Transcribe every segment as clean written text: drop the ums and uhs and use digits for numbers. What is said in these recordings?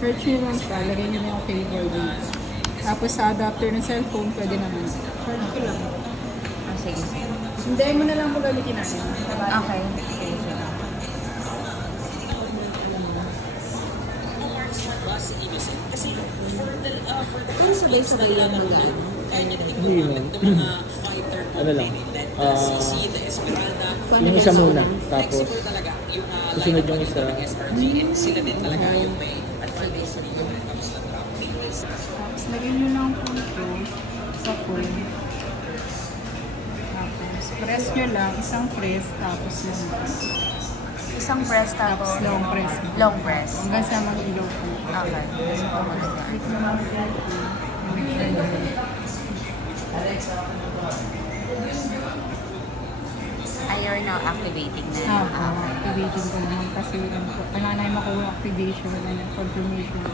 Charge nyo lang siya, lagay nyo na yung cable dito. Tapos sa adapter ng cellphone, pwede naman. Charge ko lang. Ah, sige, sige. Hindi mo na lang po gamitin natin. Okay. Sige, sige. Kung sabay-sabay lang magaan. Hindi man. Ano lang. Paano Yung ba isa sa muna. una? Tapos, susunod yung isa. Tapos lagay nyo lang po ito sa phone. Tapos press nyo lang, isang press, tapos yung Isang press tapos tapos long press. long press. Hanggang sa mag-ilaw po. Okay. Click nyo lang dyan po. You're now activating na. Activation ko naman kasi kailangan na yung makuha activation and confirmation.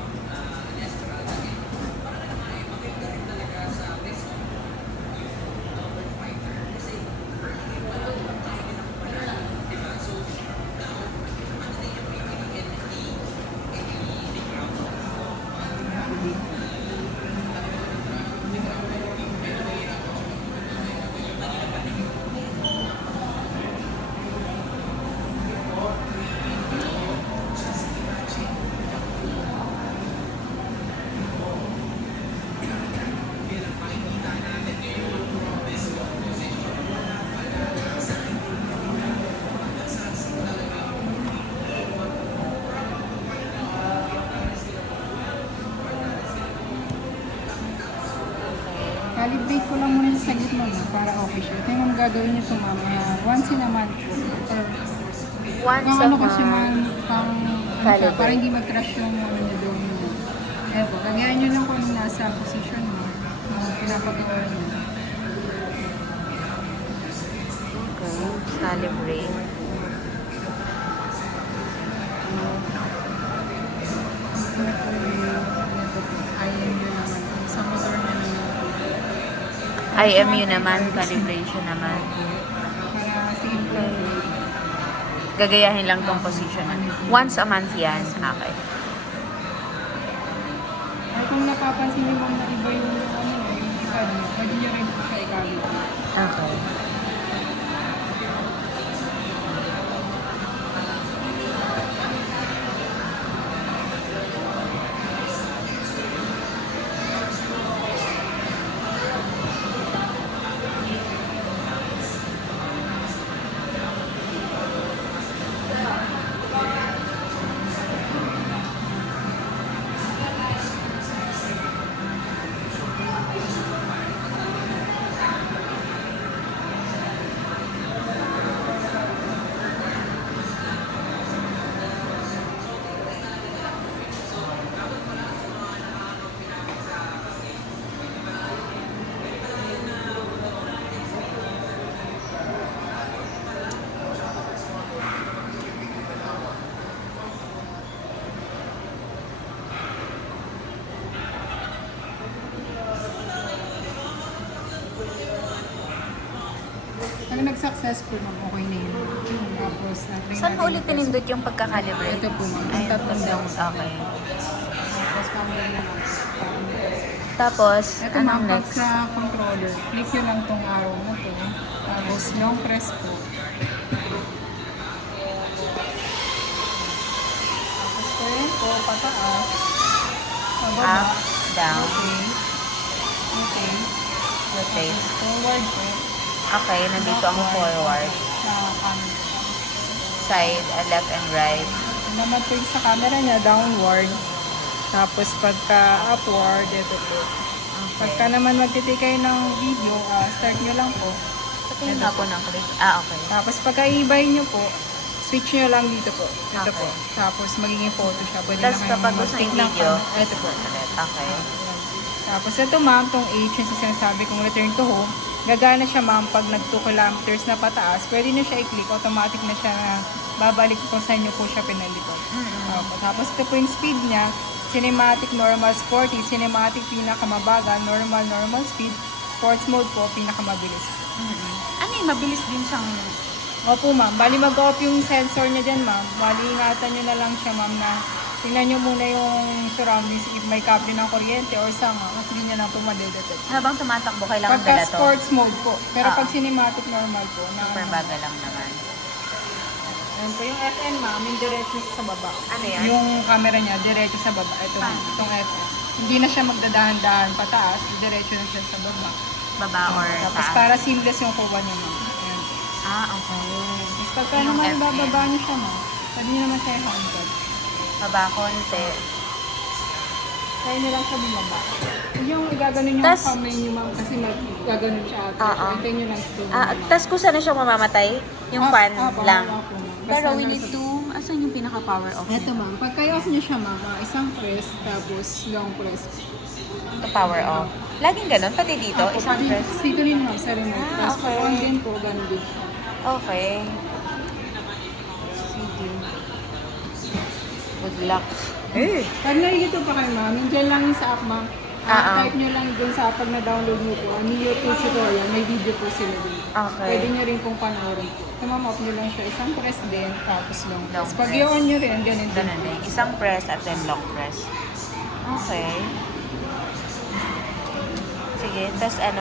Calibrate ko lang muna sa saglit mo para okay siya. Ito yung gagawin niyo ito mamaya. Once in a month po. Or Once kung a ano kasi month. pang Calibrate. para hindi mag-crash yung ano niya doon. Eto, kagaya niyo lang kung anong nasa position mo. Pinapagawa niyo. Okay. Calibrate. IMU naman. Sa motor niya naman. IMU naman, calibration naman. Para simple. Gagayahin lang tong position. Once a month yan. Okay. Ay kung napapansin niyo bang na iba yung ano yung iPad niyo, pwede niyo rin po siya i-calibrate. Okay. Pag nag-successful ma'am, okay na yun. Tapos, try Saan mo natin ulit yung pinindot yung pagka-calibrate? Ito po ma'am, Ay, yung tatlong down. Okay. Tapos, camera na lang. Tapos, Ito anong ma'am, pag next? sa controller, click nyo lang tong arrow na to. Tapos, long press po. Tapos, turn po, pataas. Pababa. Up, down, Okay. Okay. rotate. Tapos, forward po. Okay, nandito ang forward. Sa camera. Side, left and right. Naman po yung sa camera niya, downward. Tapos pagka upward, ito po. Pagka naman magtitake kayo ng video, start nyo lang po. Patingin nga po ng click. Ah, okay. Tapos pagka i-buy nyo po, switch nyo lang dito po. Ito po. Okay. Tapos magiging photo siya. Pwede Tapos na kayong kapag gusto mag-take yung ng video, ito po. ulit. Okay. Tapos ito ma'am, tong H, yung sinasabi kong return to home, gagana siya ma'am pag nag 2 kilometers na pataas, pwede na siya i-click, automatic na siya na babalik kung saan nyo po siya pinalikot. Tapos ito po yung speed niya, cinematic, normal, sporty, cinematic, pinakamabagal, normal, normal speed, sports mode po, pinakamabilis. Ano yung mabilis din siyang... Opo ma'am, bali mag-off yung sensor niya dyan ma'am, bali ingatan nyo na lang siya ma'am na tingnan nyo muna yung surroundings if may kable ng kuryente or sama, mas hindi nyo lang po madedetect. Habang tumatakbo, kailangan Pagka dala to. sports mode po. Pero Ah. pag cinematic normal po. Super bagal lang naman. Ayan po yung FN ma'am, yung diretso sa baba. Ano yan? Yung camera niya, diretso sa baba. Ito, itong FN. Hindi na siya magdadahan-dahan pataas, diretso na siya sa baba. Baba or Tapos taas? para seamless yung kuha niya ma'am. Ayan. Ah, okay. Tapos pagka Yung naman FN. bababa niyo siya ma'am, pwede niyo naman siya i-handle. Baba konti. Kaya niyo lang siya bumaba. Yung igaganon yung Tas- kamay niyo ma'am kasi magaganon siya ate. Oo. Hintayin niyo lang siya Ah, bumaba. tas kung saan na siya mamamatay? Yung fan lang. Pero we need to... to... Asan yung pinaka-power off? Ito ma'am, pagka i-off niyo siya ma'am, isang press tapos long press. To power off. Laging ganun, pati dito, Opo, isang pati press. Dito rin ma'am, sa remote. Ah, Tapos okay. on din po, ganun din. Okay. Sige. Good luck. Eh! Pag narigito pa kayo ma'am, nandiyan lang yung sa app ma'am. Type nyo lang dun sa pag na-download nyo po, Neo 2 tutorial, may video po sila dun. Okay. Pwede nyo rin pong panoorin. So ma'am, off nyo lang siya, isang press din, tapos long press. Long Pag press. i-on nyo rin, ganun din. Ganun din. Isang press at then long press. Okay. Sige, tas ano